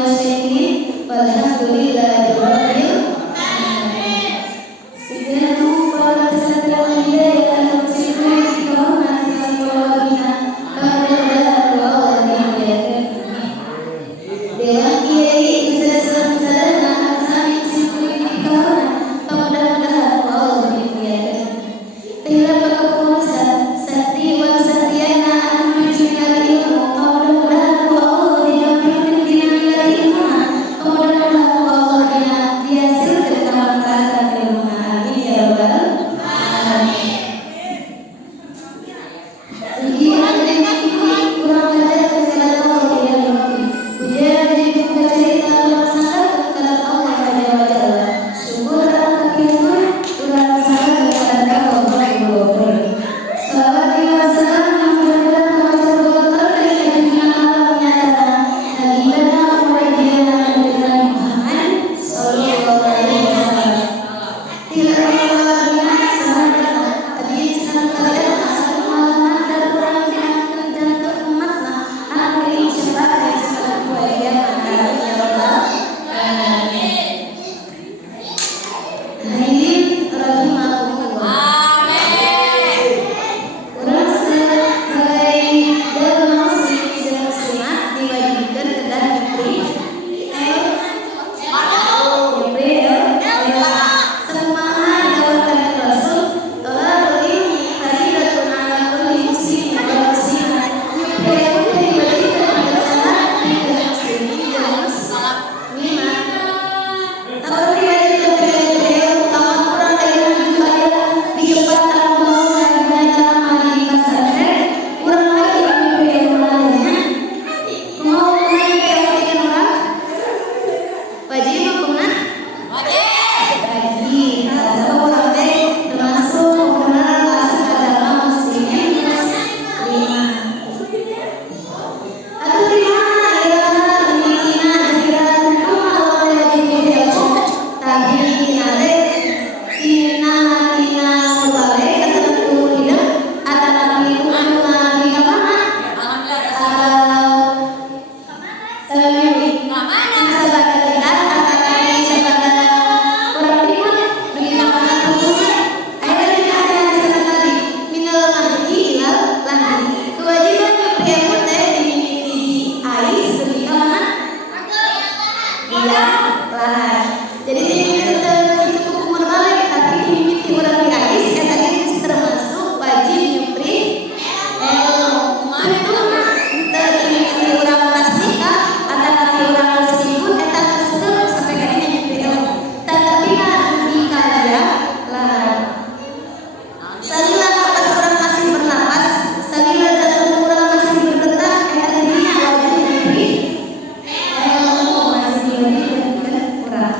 musyrikin walhamdulillahi rabbil alamin. Bidanu para pesantren hidayah muslimin iqamah salawatna pada walidayah. Dewan Kiai Ustaz Samsudana Sami Sikuti iqamah mudah-mudahan walidayah. Bila kepengurusan Satri wal Satriana anu mencari ilmu mudah-mudahan Allah didampingi dengan ilmu mudah-mudahan Allah dihasilkan kemanfaatan ilmu. Amin ya rabbal alamin. Ujian ini kurang ajar kepada Allah yang lebih. Ujian ini bukan cerita masalah kepada Allah Azza wa Jalla. Syukur dan kebaikan kurang sangat kepada Allah Subhanahu wa taala. Salawat wa salam mudah-mudahan Allah dengan alamnya Habibana Muhammadiyana Nabi Muhammad sallallahu alaihi wasallam. Tidak lagi sahabat hadis kalian asal malaman dan kurang jangan jantung umatna amin syafaat salat wa ya rabbal alamin. Hadirin rahimakumullah. Orang sebagai jalur muslim dan muslimat diwajibkan kepada memberi semangat dakwah Rasul tolak ilmi fadilatun ala kulli muslim wa muslimat. Memberi diwajibkan kepada salat dan muslimin dan muslimat. Kalau diwajibkan beliau utama kurang dari supaya dikembangkan pembangunan dalam di pesantren kurang lagi beliau mulanya mau mulai dengan orang wajib hukumnya wajib kalau orang teh termasuk mengenal asal agama muslimin muslimat. Atau di mana ialah dimiliki jahiran Allah yang diberikan tapi dinale tina mutale atau hidup atau nabi Muhammad di mana Salami sahabat kita atau sahabat orang timur begitu mana hubungan ada di sahabat tadi minal mahdi ilal lahdi kewajiban pria putih dimiliki ais begitu mana iya lahan. Jadi dimiliki cukup umur balik tapi dimiliki orang di ais eta geus termasuk wajib nyupri ilmu. Itu mah teu dimiliki urang plastika atau urang meskipun eta geus sampai ka dinya nyupri ilmu. Tetapi di kajian lahan. Salila napas orang masih bernapas, salila jantung orang masih berdetak, eta dinya wajib nyupri ilmu masih diwajibkan orang.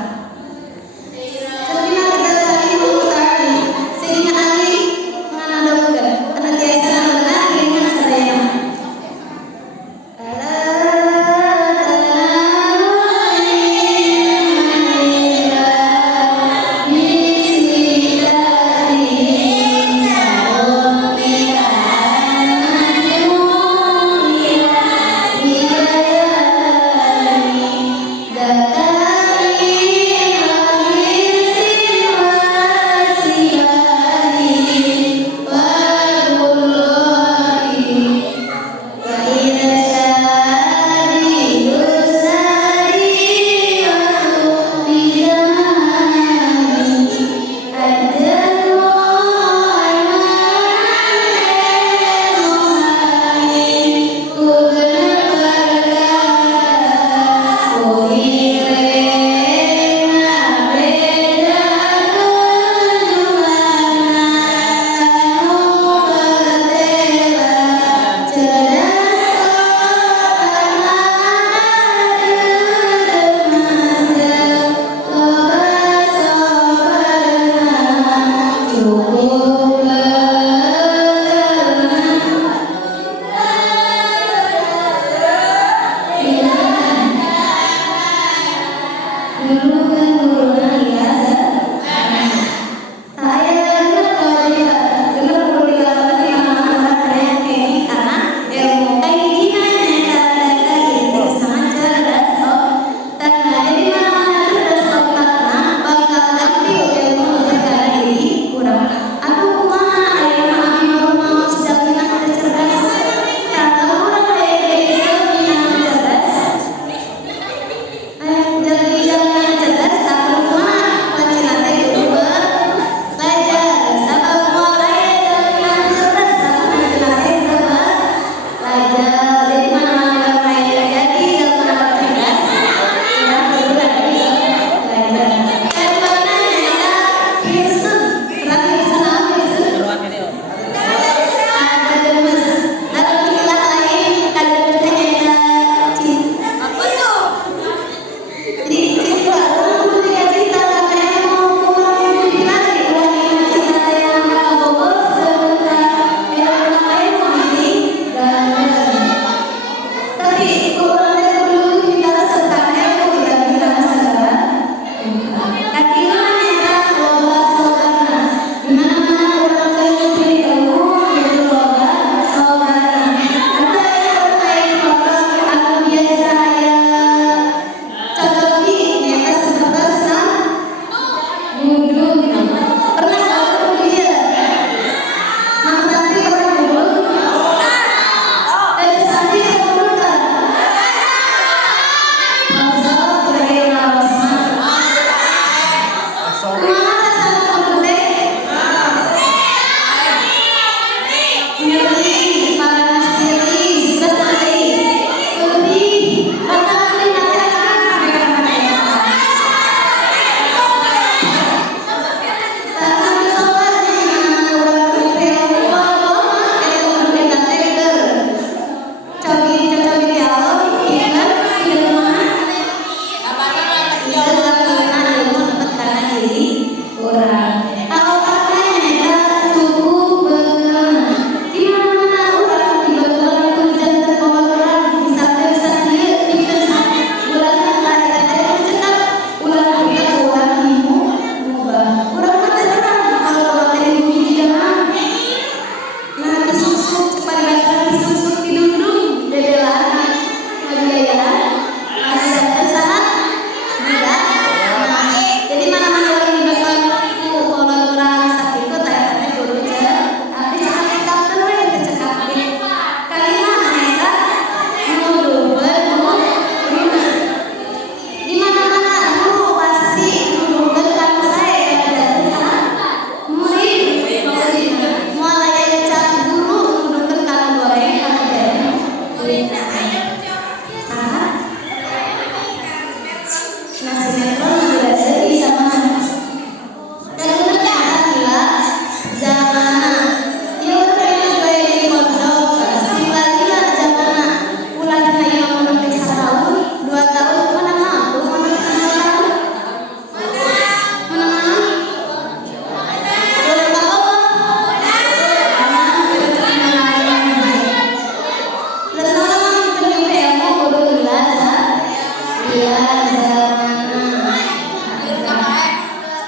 Iya, mana?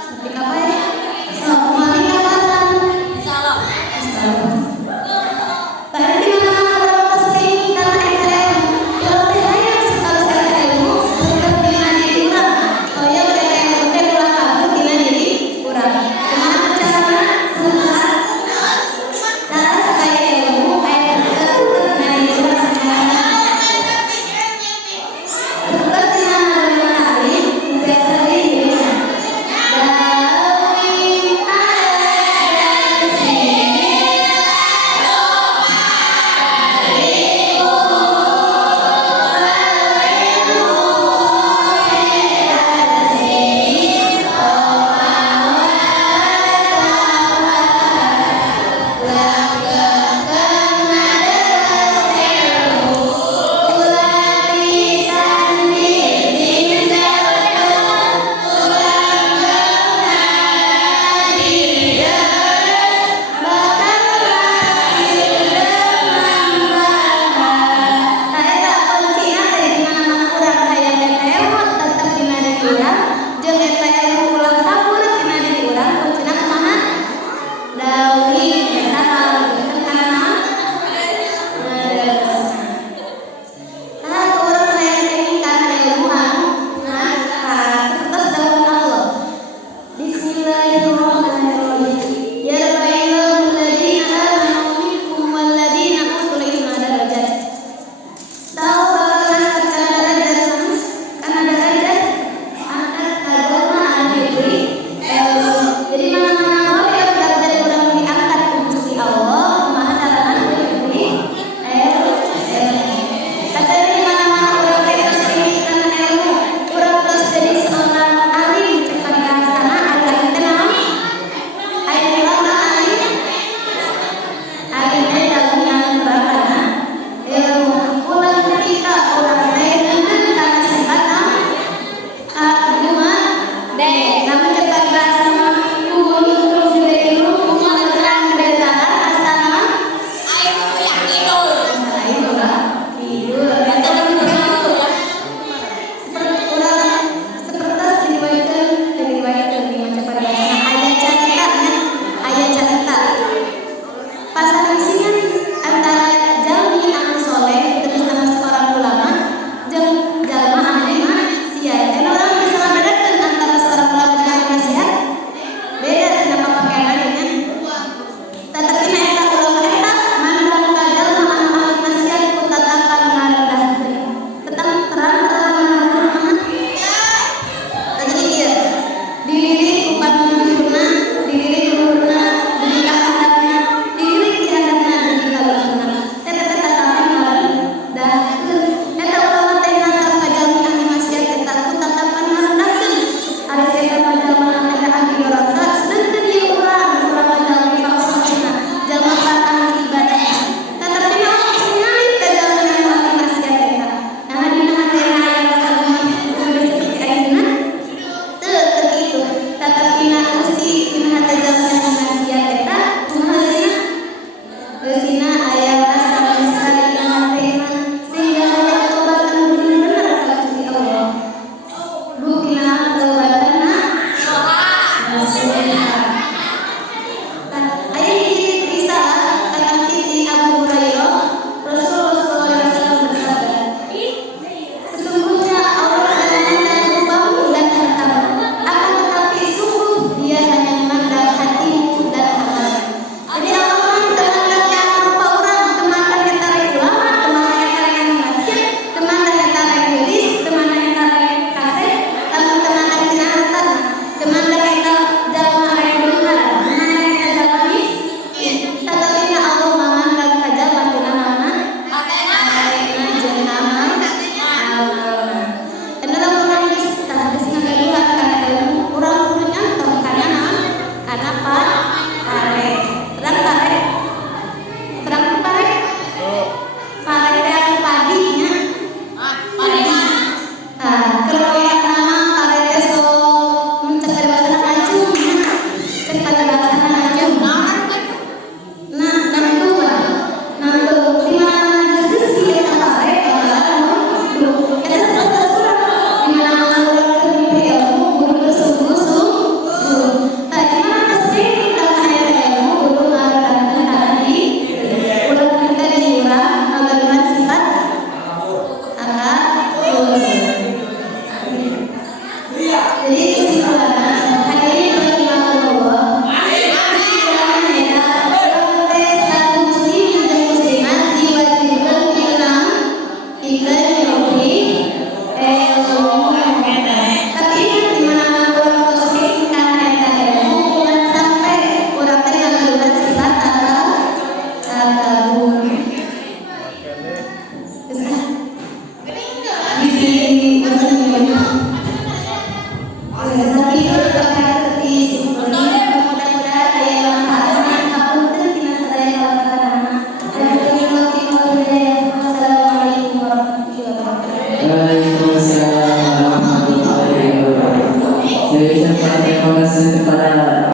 Seperti apa ya? So, maling kawasan. Berarti mana-mana berapa sering karena STM. Kalau saya kalau saya ilmu bukan dengan diri kurang. Oh ya mereka yang penting pulang kampung dengan diri kurang. Gimana caranya? Cara supaya ilmu kayak dengan diri kurang. Seperti mana? Jadi kesimpulannya hari ini bagi Allah kesimpulannya ya protes satu muslim dan muslimat diwajibkan dikenal hingga diakui tapi ingat di mana orang toksik karena ilmu bukan sampai orang tengah keluar sifat atau takabur. Di sini